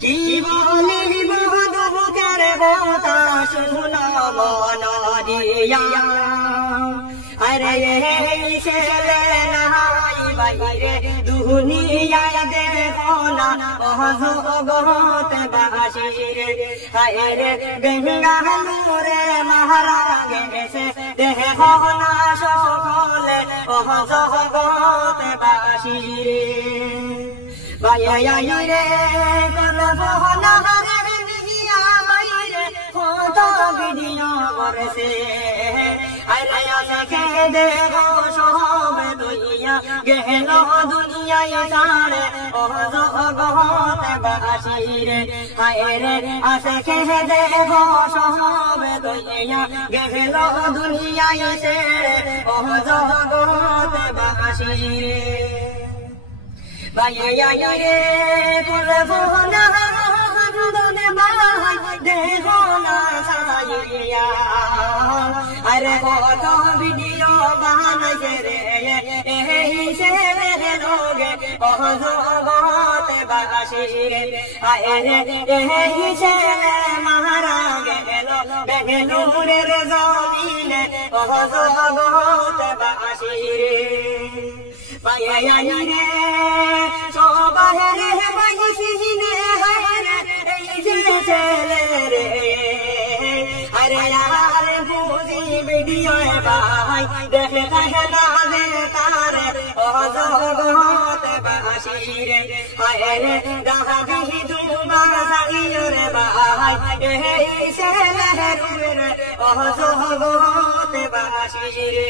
কি বলিব দুঃখের কথা শুনো মন দিয়া, আরে এই ছেলে নাই বাইরে দুনিয়ায় দেখো না অজগত বাসিরে, হায়রে বেঙ্গালুরে মারা গেছে দেখো না সকলে অজগত বাসিরে। বাইরে করবো না রে নিয়া বাইরে কত ভিডিও করেছে, আরে আজকে দেখো সব দুনিয়া গেল দুনিয়ায় ছাড়ে অজগত বাসিরে, হায়রে আজকে দেখো সব দুনিয়া গেল দুনিয়ায় ছেড়ে অজগত বাসিরে। বাইরে করবো না দনে ভাই দেখো না সাইয়া, আরে কত ভিডিও বানাইছে রে এই ছেলে লোগে অজগত বাসিরে, আরে এই ছেলে মারা গেল বেঙ্গালুরের জমিনে অজগত বাসিরে। বাইরে সবাইরে বাইসিনে হায়রে এই যে ছেলে রে, আরে আরে বুঝি ভিডিও ভাই দেখে না যে তারে অজগত বাসিরে, হায়রে দাহাবি দুবা সাইরে ভাই এই ছেলে রূপে অজগত বাসিরে।